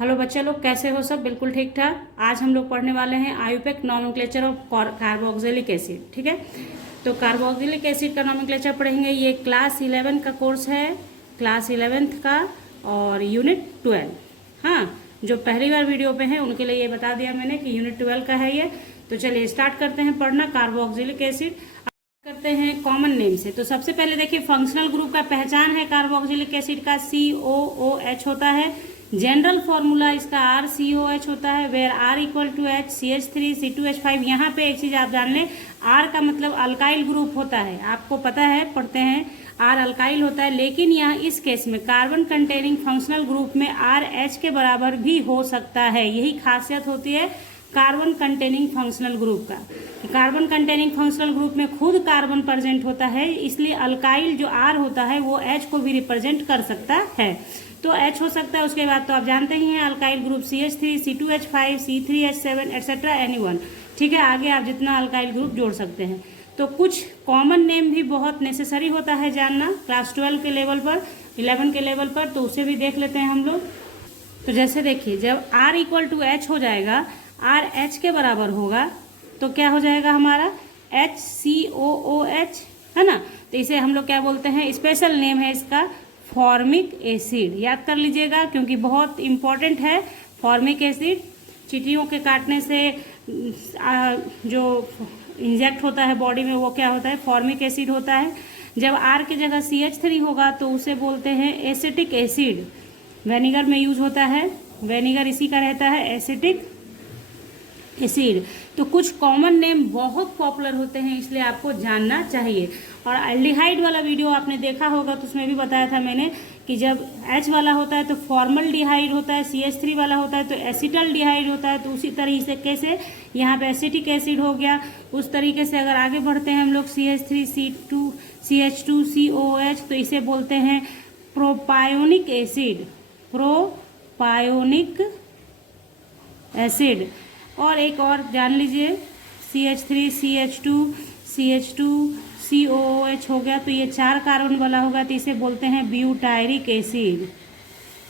Hello बच्चे लोग, कैसे हो सब? बिल्कुल ठीक ठाक। आज हम लोग पढ़ने वाले हैं IUPAC nomenclature of carboxylic acid. ठीक है, तो कार्बोक्सिलिक एसिड का नॉमेनक्लेचर पढ़ेंगे। ये क्लास 11 का कोर्स है, क्लास 11th का, और यूनिट 12। हाँ, जो पहली बार वीडियो पे हैं उनके लिए ये बता दिया मैंने कि यूनिट 12 का है ये। तो चलिए स्टार्ट करते हैं पढ़ना कार्बोक्सिलिक एसिड। करते हैं कॉमन नेम से। तो सबसे पहले देखिए, फंक्शनल ग्रुप का पहचान है कार्बोक्सिलिक एसिड का COOH होता है। जनरल फॉर्मूला इसका RCOH होता है, where R equal to H CH3 C2H5। यहाँ पे एक चीज आप जान लें, R का मतलब अल्काइल ग्रुप होता है, आपको पता है, पढ़ते हैं R अल्काइल होता है। लेकिन यहाँ इस केस में कार्बन कंटेनिंग फंक्शनल ग्रुप में R H के बराबर भी हो सकता है। यही खासियत होती है कार्बन कंटेनिंग फंक्शनल ग्रुप का। कार्बन कंटेनिंग फंक्शनल ग्रुप में खुद कार्बन प्रेजेंट होता है, इसलिए अल्काइल जो R होता है वो H को भी रिप्रेजेंट कर सकता है। तो H हो सकता है। उसके बाद तो आप जानते ही हैं alkyl group CH3 C2H5 C3H7 etcetera anyone. ठीक है, आगे आप जितना अल्काइल ग्रुप जोड़ सकते हैं। तो कुछ कॉमन नेम भी बहुत नेसेसरी होता है जानना क्लास 12 के लेवल पर, 11 के लेवल पर, तो उसे भी देख लेते हैं हम लोग। तो जैसे देखिए, जब R इक्वल टू H हो जाएगा, R H के बराबर होगा, तो क्या हो जाएगा हमारा HCOOH, है ना। तो इसे हम लोग क्या बोलते हैं, स्पेशल नेम है इसका फॉर्मिक एसिड। याद कर लीजिएगा क्योंकि बहुत इंपॉर्टेंट है फॉर्मिक एसिड। चींटियों के काटने से जो इंजेक्ट होता है बॉडी में वो क्या होता है, फॉर्मिक एसिड होता है। जब R की जगह CH3 होगा तो उसे बोलते हैं एसिटिक एसिड। वेनिगर में यूज होता है, वेनिगर इसी का रहता है, एसिटिक एसिड। तो कुछ कॉमन नेम बहुत पॉपुलर होते हैं, इसलिए आपको जानना चाहिए। और एल्डिहाइड वाला वीडियो आपने देखा होगा तो उसमें भी बताया था मैंने कि जब H वाला होता है तो फॉर्मल डिहाइड होता है, CH3 वाला होता है तो एसिटल डिहाइड होता है। तो उसी तरीके से यहाँ पे एसिटिक एसिड हो गया। उस तरीके से अगर आगे बढ़ते हैं हम लोग CH3CH2COOH, तो इसे बोलते हैं प्रोपायोनिक एसिड, प्रोपायोनिक एसिड। और एक और जान लीजिए, CH3 CH2COOH हो गया, तो ये 4 कार्बन वाला होगा, तो इसे बोलते हैं ब्यूटायरिक एसिड,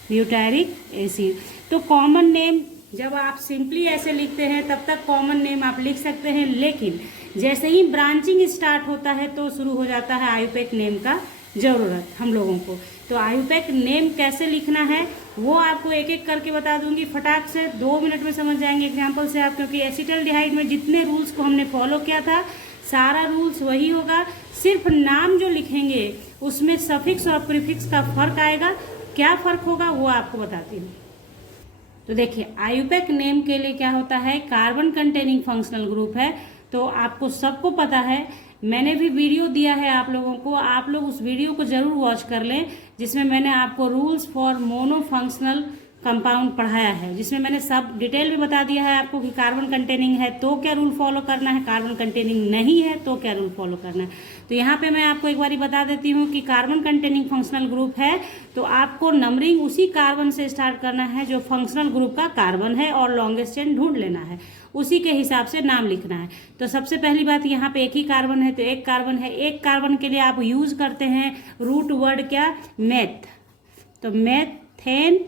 ब्यूटायरिक एसिड। तो कॉमन नेम जब आप सिंपली ऐसे लिखते हैं तब तक कॉमन नेम आप लिख सकते हैं, लेकिन जैसे ही ब्रांचिंग स्टार्ट होता है तो शुरू हो जाता है आयुपेक नेम का जरूरत हम लोगों को। तो आयुपेक नेम कैसे लिखना है वो आपको एक एक करके बता दूंगी, फटाक से 2 मिनट में समझ जाएंगे एग्जाम्पल से आप। क्योंकि एसिटल्डिहाइड में जितने रूल्स को हमने फॉलो किया था सारा रूल्स वही होगा, सिर्फ नाम जो लिखेंगे उसमें सफिक्स और प्रीफिक्स का फर्क आएगा। क्या फर्क होगा वो आपको बताती हूँ। तो देखिए, आयुपेक नेम के लिए क्या होता है, कार्बन कंटेनिंग फंक्शनल ग्रुप है, तो आपको सबको पता है। मैंने भी वीडियो दिया है आप लोगों को, आप लोग उस वीडियो को जरूर वॉच कर लें, जिसमें मैंने आपको rules for mono functional compound पढ़ाया है, जिसमें मैंने सब डिटेल में बता दिया है आपको कि कार्बन कंटेनिंग है तो क्या रूल फॉलो करना है, कार्बन कंटेनिंग नहीं है तो क्या रूल फॉलो करना है। तो यहाँ पे मैं आपको एक बार बता देती हूँ कि कार्बन कंटेनिंग फंक्शनल ग्रुप है तो आपको नंबरिंग उसी कार्बन से स्टार्ट करना है जो फंक्शनल ग्रुप का कार्बन है, और लॉन्गेस्ट चेन ढूंढ लेना है, उसी के हिसाब से नाम लिखना है। तो सबसे पहली बात, यहाँ पे एक ही कार्बन है तो एक कार्बन है, एक कार्बन के लिए आप यूज करते हैं रूट वर्ड क्या, मेथ, तो मेथेन।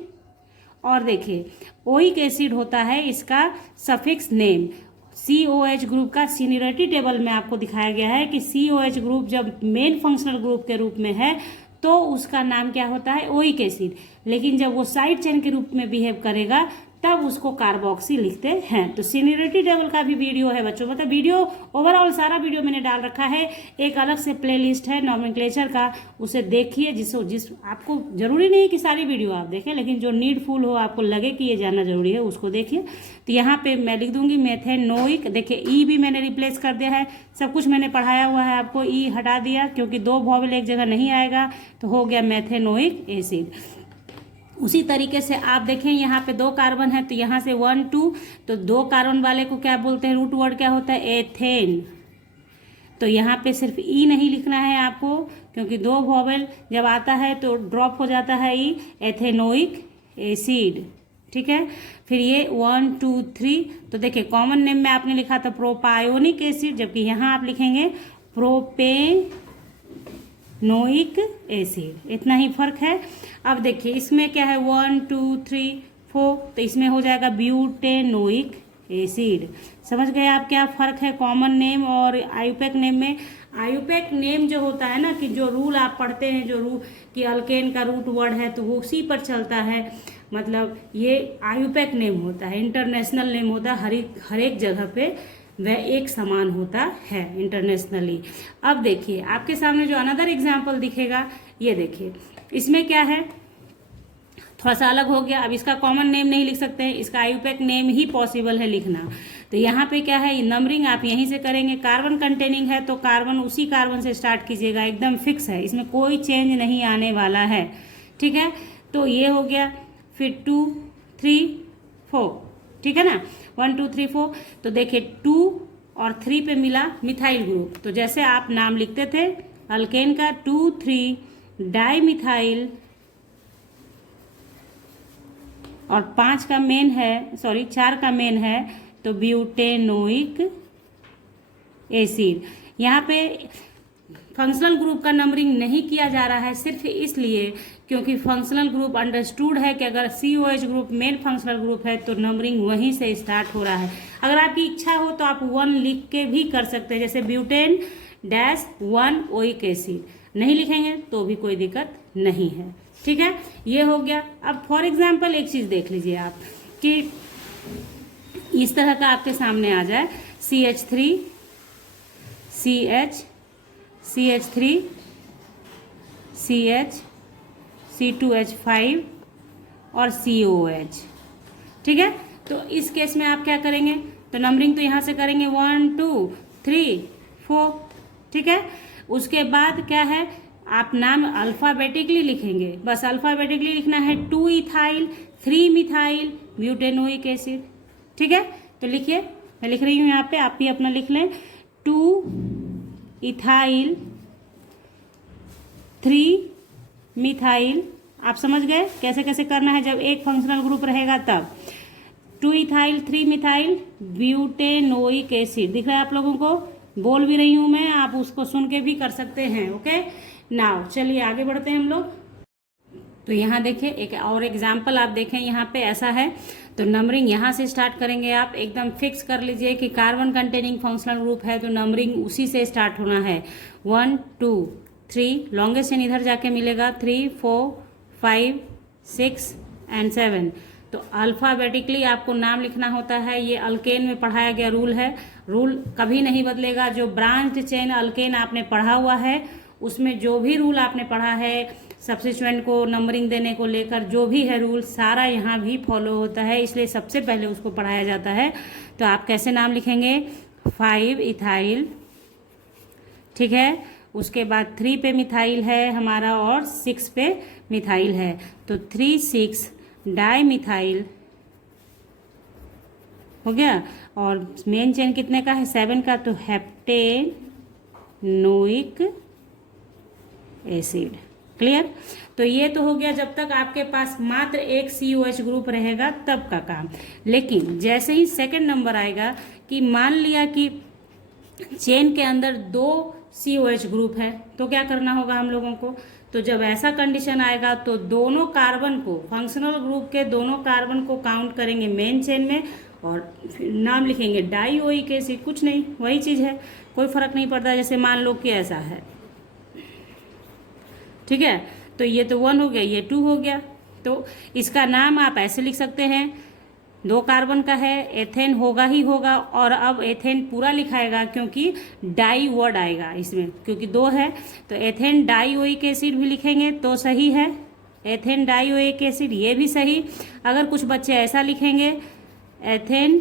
और देखिए, ओइक एसिड होता है इसका सफिक्स नेम। COH ग्रुप का सीनियरिटी टेबल में आपको दिखाया गया है कि COH ग्रुप जब मेन फंक्शनल ग्रुप के रूप में है तो उसका नाम क्या होता है, ओइक एसिड। लेकिन जब वो साइड चेन के रूप में बिहेव करेगा तब उसको कार्बोक्सी लिखते हैं। तो सीनियरिटी टेबल का भी वीडियो है बच्चों, मतलब वीडियो ओवरऑल सारा वीडियो मैंने डाल रखा है, एक अलग से प्लेलिस्ट है नॉमेनक्लेचर का, उसे देखिए। जिस आपको जरूरी नहीं कि सारी वीडियो आप देखें, लेकिन जो नीडफुल हो, आपको लगे कि ये जानना जरूरी है, उसको देखिए। तो यहाँ पे मैं लिख दूंगी मेथेनोइक। देखिए, ई भी मैंने रिप्लेस कर दिया है, सब कुछ मैंने पढ़ाया हुआ है आपको, ई हटा दिया क्योंकि 2 वॉवेल एक जगह नहीं आएगा, तो हो गया मेथेनोइक एसिड। उसी तरीके से आप देखें, यहाँ पे 2 कार्बन है तो यहाँ से 1 2, तो 2 कार्बन वाले को क्या बोलते हैं, रूट वर्ड क्या होता है, एथेन। तो यहाँ पे सिर्फ ई नहीं लिखना है आपको, क्योंकि 2 वॉवेल जब आता है तो ड्रॉप हो जाता है ई, एथेनोइक एसिड। ठीक है, फिर ये 1 2 3, तो देखिए कॉमन नेम में आपने लिखा था प्रोपायोनिक एसिड, जबकि यहाँ आप लिखेंगे प्रोपेनोइक एसिड, इतना ही फर्क है। अब देखिए इसमें क्या है, 1 2 3 तो इसमें हो जाएगा ब्यूटेनोइक एसिड। समझ गए आप क्या फ़र्क है कॉमन नेम और आयुपैक नेम में? आयुपैक नेम जो होता है ना, कि जो रूल आप पढ़ते हैं, जो रूल कि अल्केन का रूट वर्ड है तो वो उसी पर चलता है, मतलब ये आयुपैक नेम होता है, इंटरनेशनल नेम होता है, हर एक जगह पे वह एक समान होता है इंटरनेशनली। अब देखिए आपके सामने जो अनदर एग्जाम्पल दिखेगा, ये देखिए इसमें क्या है, थोड़ा सा अलग हो गया। अब इसका कॉमन नेम नहीं लिख सकते हैं, इसका आयुपैक नेम ही पॉसिबल है लिखना। तो यहाँ पे क्या है, नंबरिंग आप यहीं से करेंगे। कार्बन कंटेनिंग है तो कार्बन उसी कार्बन से स्टार्ट कीजिएगा, एकदम फिक्स है, इसमें कोई चेंज नहीं आने वाला है, ठीक है। तो ये हो गया, फिर 2 3 4, ठीक है ना, 1 2 3 4। तो देखिए 2 और 3 पे मिला मिथाइल ग्रुप, तो जैसे आप नाम लिखते थे अल्केन का 2 3 डाई मिथाइल, और 5 का मेन है, सॉरी 4 का मेन है तो ब्यूटेनोइक एसिड। यहाँ पे फंक्शनल ग्रुप का नंबरिंग नहीं किया जा रहा है सिर्फ इसलिए क्योंकि फंक्शनल ग्रुप अंडरस्टूड है कि अगर COH group main functional group है तो नंबरिंग वहीं से स्टार्ट हो रहा है। अगर आपकी इच्छा हो तो आप 1 लिख के भी कर सकते हैं, जैसे ब्यूटेन डैश 1 ओइक एसिड, नहीं लिखेंगे तो भी कोई दिक्कत नहीं है, ठीक है। ये हो गया। अब फॉर एग्जाम्पल एक चीज देख लीजिए आप कि इस तरह का आपके सामने आ जाए CH3 CH CH3 CH C2H5 और COH, ठीक है। तो इस केस में आप क्या करेंगे, तो नंबरिंग तो यहाँ से करेंगे 1 2 3 4, ठीक है। उसके बाद क्या है, आप नाम अल्फ़ाबेटिकली लिखेंगे, बस अल्फ़ाबेटिकली लिखना है, 2 इथाइल 3 मिथाइल ब्यूटेनोइक एसिड, ठीक है। तो लिखिए, मैं लिख रही हूँ यहाँ पे, आप भी अपना लिख लें, 2 इथाइल 3 मिथाइल। आप समझ गए कैसे कैसे करना है, जब एक फंक्शनल ग्रुप रहेगा तब। 2 इथाइल 3 मिथाइल ब्यूटेनोइक एसिड, दिख रहा है आप लोगों को, बोल भी रही हूँ मैं, आप उसको सुन के भी कर सकते हैं, ओके। नाउ चलिए आगे बढ़ते हैं हम लोग। तो यहाँ देखिए एक और एग्जाम्पल आप देखें, यहाँ पे ऐसा है, तो नंबरिंग यहाँ से स्टार्ट करेंगे। आप एकदम फिक्स कर लीजिए कि कार्बन कंटेनिंग फंक्शनल ग्रुप है तो नंबरिंग उसी से स्टार्ट होना है। 1 2 3, लॉन्गेस्ट चेन इधर जाके मिलेगा, 3 4 5 6 एंड 7। तो अल्फ़ाबेटिकली आपको नाम लिखना होता है, ये अल्केन में पढ़ाया गया रूल है, रूल कभी नहीं बदलेगा। जो ब्रांच चेन अल्केन आपने पढ़ा हुआ है उसमें जो भी रूल आपने पढ़ा है सब्स्टिट्यूएंट को नंबरिंग देने को लेकर, जो भी है रूल सारा यहाँ भी फॉलो होता है, इसलिए सबसे पहले उसको पढ़ाया जाता है। तो आप कैसे नाम लिखेंगे, 5 इथाइल, ठीक है, उसके बाद 3 पे मिथाइल है हमारा और 6 पे मिथाइल है, तो 3 6 डाई मिथाइल हो गया। और मेन चेन कितने का है, 7 का, तो हेप्टेनोइक एसिड, क्लियर। तो ये तो हो गया जब तक आपके पास मात्र एक COH ग्रुप रहेगा तब का काम। लेकिन जैसे ही सेकंड नंबर आएगा कि मान लिया कि चेन के अंदर 2 COH ग्रुप है, तो क्या करना होगा हम लोगों को, तो जब ऐसा कंडीशन आएगा तो दोनों कार्बन को, फंक्शनल ग्रुप के दोनों कार्बन को काउंट करेंगे मेन चेन में और फिर नाम लिखेंगे डाईओइक एसिड, कुछ नहीं, वही चीज़ है, कोई फर्क नहीं पड़ता। जैसे मान लो कि ऐसा है, ठीक है, तो ये तो 1 हो गया, ये 2 हो गया, तो इसका नाम आप ऐसे लिख सकते हैं, 2 कार्बन का है, एथेन होगा ही होगा। और अब एथेन पूरा लिखाएगा क्योंकि डाई वर्ड आएगा इसमें, क्योंकि 2 है, तो एथेन डाईओइक एसिड भी लिखेंगे तो सही है, एथेन डाईओइक एसिड ये भी सही। अगर कुछ बच्चे ऐसा लिखेंगे एथेन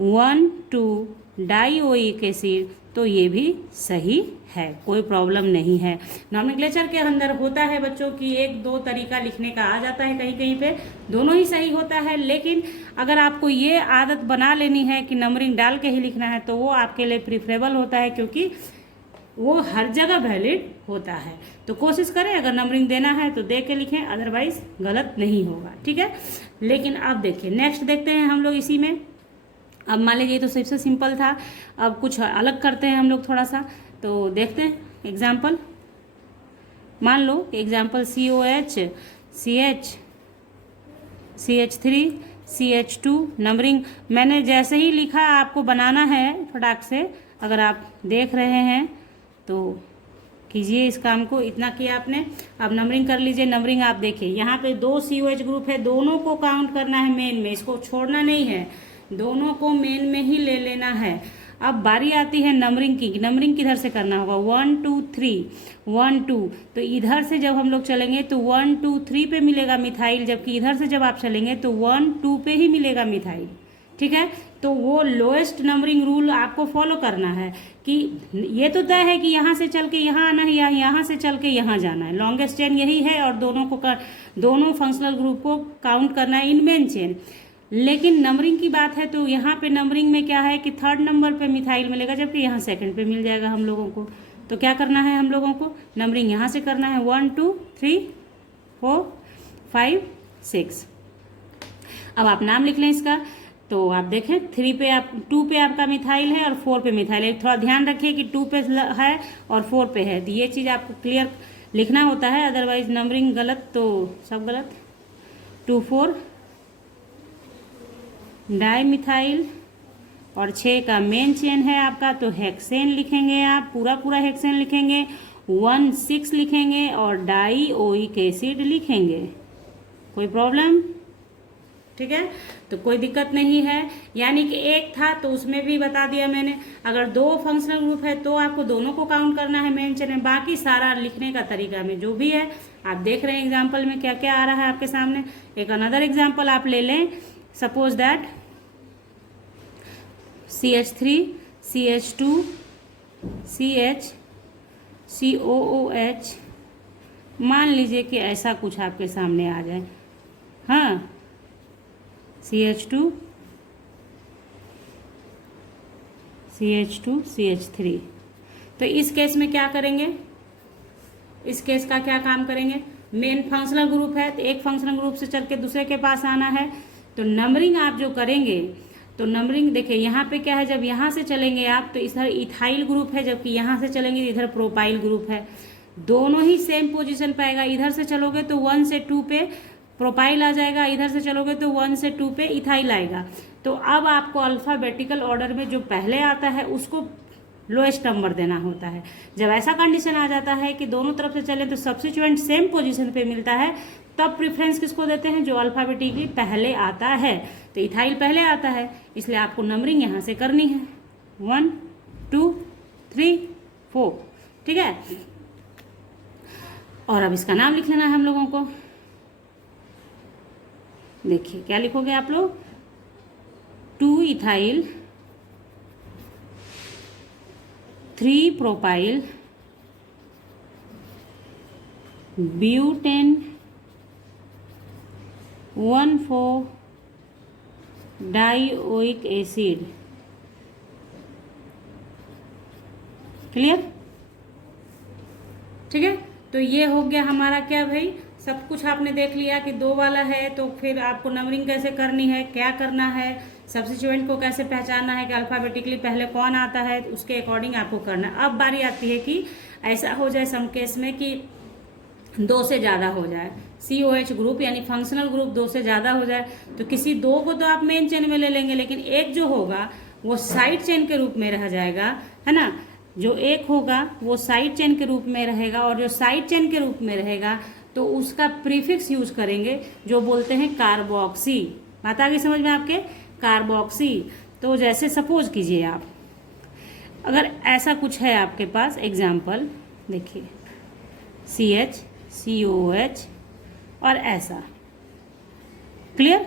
1 2 डाईओइक एसिड, तो ये भी सही है, कोई प्रॉब्लम नहीं है। नॉमेनक्लेचर के अंदर होता है बच्चों की 1-2 तरीका लिखने का आ जाता है, कहीं कहीं पे दोनों ही सही होता है, लेकिन अगर आपको ये आदत बना लेनी है कि नंबरिंग डाल के ही लिखना है तो वो आपके लिए प्रीफरेबल होता है, क्योंकि वो हर जगह वैलिड होता है। तो कोशिश करें अगर नंबरिंग देना है तो दे के लिखें, अदरवाइज गलत नहीं होगा, ठीक है। लेकिन अब देखिए नेक्स्ट देखते हैं हम लोग इसी में। अब मान लीजिए तो सबसे सिंपल था, अब कुछ अलग करते हैं हम लोग थोड़ा सा, तो देखते हैं एग्जाम्पल। मान लो example COH CH CH3 CH2 numbering मैंने जैसे ही लिखा आपको बनाना है फटाक से, अगर आप देख रहे हैं तो कीजिए इस काम को। इतना किया आपने, अब नंबरिंग कर लीजिए। नंबरिंग आप देखिए यहाँ पे 2 COH ग्रुप है, दोनों को काउंट करना है मेन में, इसको छोड़ना नहीं है, दोनों को मेन में ही ले लेना है। अब बारी आती है नंबरिंग की। नंबरिंग किधर से करना होगा, 1 2 3 1 2, तो इधर से जब हम लोग चलेंगे तो 1 2 3 पे मिलेगा मिथाइल, जबकि इधर से जब आप चलेंगे तो 1 2 पे ही मिलेगा मिथाइल। ठीक है, तो वो लोएस्ट नंबरिंग रूल आपको फॉलो करना है कि ये तो तय है कि यहाँ से चल के यहाँ आना है या यहाँ से चल के यहाँ जाना है, लॉन्गेस्ट चेन यही है, और दोनों फंक्शनल ग्रुप को काउंट करना है इन मेन चेन। लेकिन नंबरिंग की बात है तो यहाँ पे नंबरिंग में क्या है कि 3rd नंबर पे मिथाइल मिलेगा, जबकि यहाँ 2nd पे मिल जाएगा हम लोगों को। तो क्या करना है हम लोगों को, नंबरिंग यहाँ से करना है 1 2 3 4 5 6। अब आप नाम लिख लें इसका, तो आप देखें 2 पे आपका मिथाइल है और 4 पे मिथाइल है। थोड़ा ध्यान रखिए कि 2 पे है और 4 पे है, तो ये चीज़ आपको क्लियर लिखना होता है, अदरवाइज नंबरिंग गलत तो सब गलत। 2 4 डाई मिथाइल और 6 का मेन चेन है आपका, तो हेक्सेन लिखेंगे आप, पूरा हेक्सेन लिखेंगे, 1 6 लिखेंगे और डाई ओइक एसिड लिखेंगे। कोई प्रॉब्लम? ठीक है, तो कोई दिक्कत नहीं है। यानी कि एक था तो उसमें भी बता दिया मैंने, अगर 2 फंक्शनल ग्रुप है तो आपको दोनों को काउंट करना है मेन चेन में। बाकी सारा लिखने का तरीका में जो भी है आप देख रहे हैं एग्जाम्पल में क्या क्या आ रहा है आपके सामने। एक अनदर एग्जाम्पल आप ले लें, suppose that CH3 CH2 CH COOH, मान लीजिए कि ऐसा कुछ आपके सामने आ जाए। हाँ, CH2 CH2 CH3, तो इस केस में क्या करेंगे, इस केस का क्या काम करेंगे, मेन फंक्शनल ग्रुप है तो एक फंक्शनल ग्रुप से चल के दूसरे के पास आना है। तो नंबरिंग आप जो करेंगे, तो नंबरिंग देखिए यहाँ पे क्या है, जब यहाँ से चलेंगे आप तो इधर इथाइल ग्रुप है, जबकि यहाँ से चलेंगे इधर प्रोपाइल ग्रुप है, दोनों ही सेम पोजीशन पाएगा। इधर से चलोगे तो 1 से 2 पे प्रोपाइल आ जाएगा, इधर से चलोगे तो 1 से 2 पे इथाइल आएगा। तो अब आपको अल्फ़ाबेटिकल ऑर्डर में जो पहले आता है उसको लोएस्ट नंबर देना होता है। जब ऐसा कंडीशन आ जाता है कि दोनों तरफ से चले तो सब्स्टिट्यूएंट सेम पोजीशन पे मिलता है, तब प्रेफरेंस किसको देते हैं, जो अल्फ़ाबेटिकली पहले आता है। तो इथाइल पहले आता है, इसलिए आपको नंबरिंग यहाँ से करनी है 1 2 3 4। ठीक है, और अब इसका नाम लिख लेना है हम लोगों को। देखिए क्या लिखोगे आप लोग, 2 ethyl 3 propyl butane 1 4 dioic acid. Clear? ठीक है, तो ये हो गया हमारा क्या भाई, सब कुछ आपने देख लिया कि 2 वाला है, तो फिर आपको नंबरिंग कैसे करनी है, क्या करना है, सब्स्टिट्यूएंट को कैसे पहचानना है कि अल्फ़ाबेटिकली पहले कौन आता है, उसके अकॉर्डिंग आपको करना है। अब बारी आती है कि ऐसा हो जाए सम केस में कि 2 से ज़्यादा हो जाए, COH ग्रुप यानी फंक्शनल ग्रुप 2 से ज़्यादा हो जाए, तो किसी 2 को तो आप मेन चेन में ले लेंगे, लेकिन एक जो होगा वो साइड चेन के रूप में रह जाएगा, है ना। जो एक होगा वो साइड चेन के रूप में रहेगा, और जो साइड चेन के रूप में रहेगा तो उसका प्रीफिक्स यूज करेंगे जो बोलते हैं कार्बोक्सी। बात आ गई समझ में आपके, कार्बोक्सी। तो जैसे सपोज कीजिए आप, अगर ऐसा कुछ है आपके पास एग्जाम्पल, देखिए CH COH और ऐसा, क्लियर।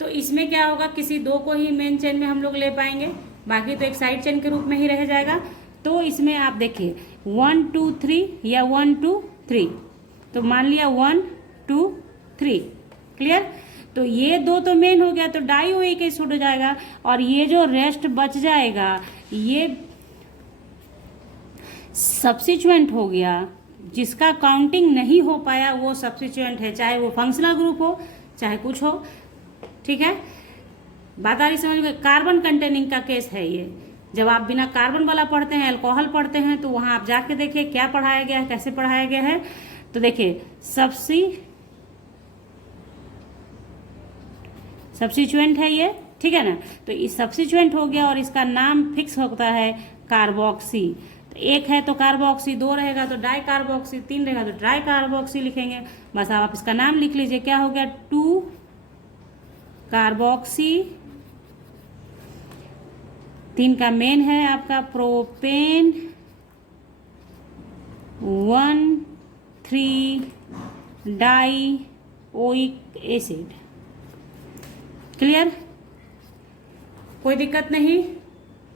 तो इसमें क्या होगा, किसी 2 को ही मेन चेन में हम लोग ले पाएंगे, बाकी तो एक साइड चेन के रूप में ही रह जाएगा। तो इसमें आप देखिए 1 2 3 या 1 2 3, तो मान लिया 1 2 3, क्लियर। तो ये 2 तो मेन हो गया, तो डाइओइक एसिड हो जाएगा, और ये जो रेस्ट बच जाएगा ये सब्स्टिट्यूएंट हो गया, जिसका काउंटिंग नहीं हो पाया वो सब्स्टिट्यूएंट है, चाहे वो फंक्शनल ग्रुप हो चाहे कुछ हो। ठीक है, बात आ रही समझ में। कार्बन कंटेनिंग का केस है ये, जब आप बिना कार्बन वाला पढ़ते हैं, अल्कोहल पढ़ते हैं, तो वहां आप जाके देखिए क्या पढ़ाया गया है, कैसे पढ़ाया गया है। तो देखिए सब्स्टिट्यूएंट है ये, ठीक है ना। तो इस सब्स्टिट्यूएंट हो गया और इसका नाम फिक्स होता है कार्बोक्सी। तो एक है तो कार्बोक्सी, दो रहेगा तो डाई कार्बोक्सी, तीन रहेगा तो ट्राई कार्बोक्सी लिखेंगे। बस आप इसका नाम लिख लीजिए, क्या हो गया, 2 कार्बोक्सी। 3 का मेन है आपका propane, 1,3 die oic acid. Clear, कोई दिक्कत नहीं।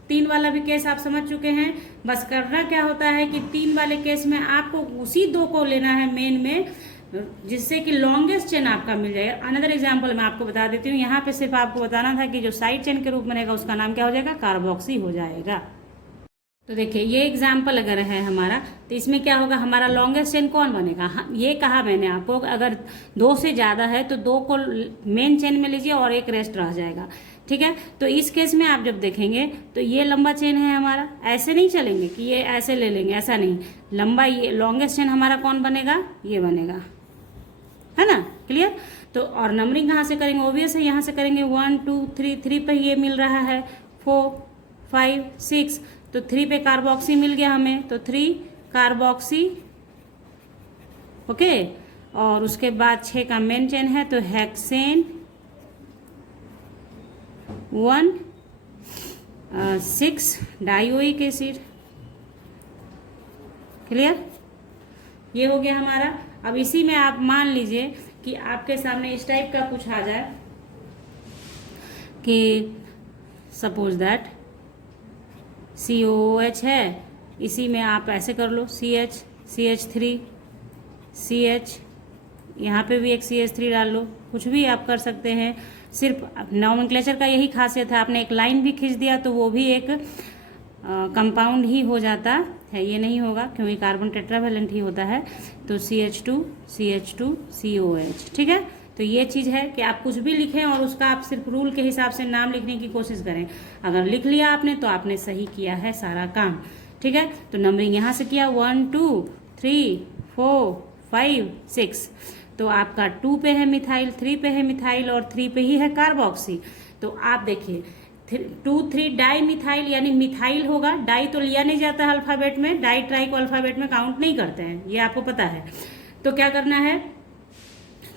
3 वाला भी केस आप समझ चुके हैं। बस करना क्या होता है कि 3 वाले केस में आपको उसी 2 को लेना है मेन में, जिससे कि लॉन्गेस्ट चेन आपका मिल जाएगा। अनदर एग्जांपल मैं आपको बता देती हूँ। यहाँ पे सिर्फ आपको बताना था कि जो साइड चेन के रूप में रहेगा उसका नाम क्या हो जाएगा, कार्बोक्सी हो जाएगा। तो देखिए ये एग्जाम्पल अगर है हमारा, तो इसमें क्या होगा, हमारा लॉन्गेस्ट चेन कौन बनेगा। हाँ, ये कहा मैंने आपको, अगर 2 से ज़्यादा है तो 2 को मेन चेन में लीजिए और एक रेस्ट रह जाएगा, ठीक है। तो इस केस में आप जब देखेंगे तो ये लंबा चेन है हमारा, ऐसे नहीं चलेंगे कि ये ऐसे ले लेंगे, ऐसा नहीं। लंबा ये लॉन्गेस्ट चेन हमारा कौन बनेगा, ये बनेगा, है ना। क्लियर। तो और नंबरिंग कहाँ से करेंगे, ओबियस है, यहाँ से करेंगे। 1 2 3, 3 पे ये मिल रहा है, 4 5 6, तो 3 पे कार्बोक्सी मिल गया हमें, तो 3 कार्बोक्सी, ओके। और उसके बाद 6 का मेन चेन है तो हेक्सेन 1 6 डाइओइक एसिड। क्लियर, ये हो गया हमारा। अब इसी में आप मान लीजिए कि आपके सामने इस टाइप का कुछ आ जाए कि सपोज दैट COOH है, इसी में आप ऐसे कर लो, CH CH3 CH, यहाँ पे भी एक CH3 डाल लो, कुछ भी आप कर सकते हैं। सिर्फ नॉमेनक्लेचर का यही खासियत है, आपने एक लाइन भी खींच दिया तो वो भी एक कंपाउंड ही हो जाता है, ये नहीं होगा क्योंकि कार्बन टेट्रावेलेंट ही होता है। तो CH2 CH2 COH, ठीक है। तो ये चीज़ है कि आप कुछ भी लिखें और उसका आप सिर्फ रूल के हिसाब से नाम लिखने की कोशिश करें। अगर लिख लिया आपने तो आपने सही किया है सारा काम, ठीक है। तो नंबरिंग यहाँ से किया 1 2 3 4 5 6, तो आपका 2 पे है मिथाइल, 3 पे है मिथाइल और 3 पे ही है कार्बोक्सी। तो आप देखिए 2 3 डाई मिथाइल यानी मिथाइल होगा, डाई तो लिया नहीं जाता है अल्फाबेट में, डाई ट्राई को अल्फाबेट में काउंट नहीं करते हैं, ये आपको पता है। तो क्या करना है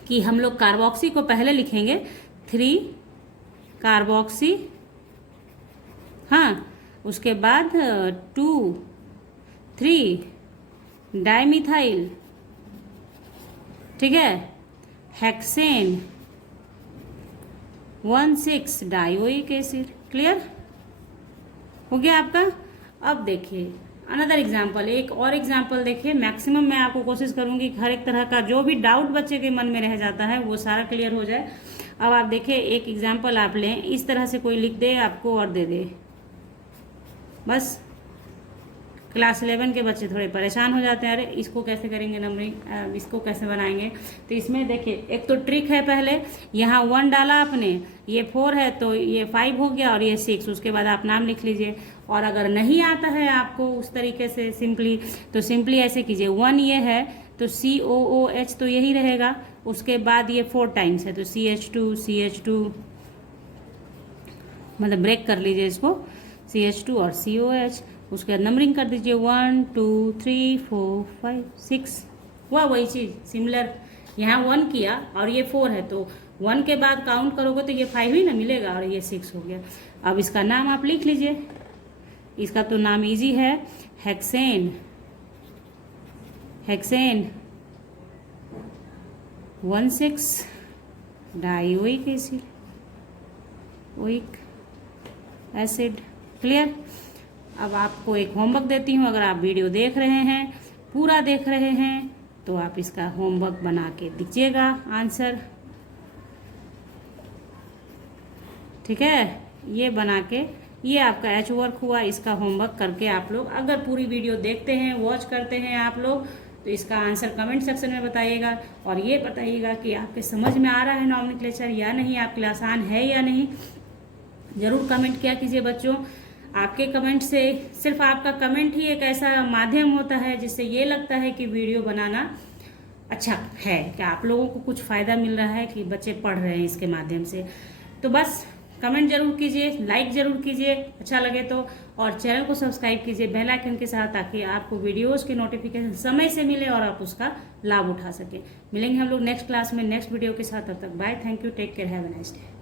कि हम लोग कार्बोक्सी को पहले लिखेंगे, 3 कार्बोक्सी, हाँ, उसके बाद 2 3 डाईमिथाइल, ठीक है, हेक्सेन 1 6 डाइओइक एसिड। क्लियर हो गया आपका। अब देखिए अनदर एग्जाम्पल, एक और एग्जाम्पल देखिए। मैक्सिमम मैं आपको कोशिश करूंगी हर एक तरह का जो भी डाउट बच्चे के मन में रह जाता है वो सारा क्लियर हो जाए। अब आप देखिए एक एग्जाम्पल आप लें, इस तरह से कोई लिख दे आपको और दे दे, बस क्लास 11 के बच्चे थोड़े परेशान हो जाते हैं, अरे इसको कैसे करेंगे नंबरिंग, इसको कैसे बनाएंगे। तो इसमें देखिए एक तो ट्रिक है, पहले यहाँ 1 डाला आपने, ये 4 है तो ये 5 हो गया और ये 6, उसके बाद आप नाम लिख लीजिए। और अगर नहीं आता है आपको उस तरीके से सिंपली, तो सिंपली ऐसे कीजिए, 1 ये है तो COOH तो यही रहेगा, उसके बाद ये 4 टाइम्स है तो CH2 मतलब ब्रेक कर लीजिए इसको, CH2 और COH, उसके बाद नंबरिंग कर दीजिए 1 2 3 4 5 6। हुआ वही चीज़ सिमिलर, यहाँ 1 किया और ये 4 है तो 1 के बाद काउंट करोगे तो ये 5 ही ना मिलेगा और ये 6 हो गया। अब इसका नाम आप लिख लीजिए, इसका तो नाम इजी है, hexane 1 6 dioic acid, oic acid. Clear. अब आपको एक होमवर्क देती हूँ, अगर आप वीडियो देख रहे हैं, पूरा देख रहे हैं, तो आप इसका होमवर्क बना के दीजिएगा आंसर, ठीक है। ये बना के, ये आपका एच वर्क हुआ, इसका होमवर्क करके आप लोग अगर पूरी वीडियो देखते हैं, वॉच करते हैं आप लोग, तो इसका आंसर कमेंट सेक्शन में बताइएगा। और ये बताइएगा कि आपके समझ में आ रहा है नॉमेनक्लेचर या नहीं, आपके लिए आसान है या नहीं, ज़रूर कमेंट किया कीजिए बच्चों। आपके कमेंट से, सिर्फ आपका कमेंट ही एक ऐसा माध्यम होता है जिससे ये लगता है कि वीडियो बनाना अच्छा है, कि आप लोगों को कुछ फ़ायदा मिल रहा है, कि बच्चे पढ़ रहे हैं इसके माध्यम से। तो बस कमेंट जरूर कीजिए, लाइक जरूर कीजिए अच्छा लगे तो, और चैनल को सब्सक्राइब कीजिए बेल आइकन के साथ, ताकि आपको वीडियोस की नोटिफिकेशन समय से मिले और आप उसका लाभ उठा सकें। मिलेंगे हम लोग नेक्स्ट क्लास में नेक्स्ट वीडियो के साथ, तब तक bye, thank you, take care, have a nice day.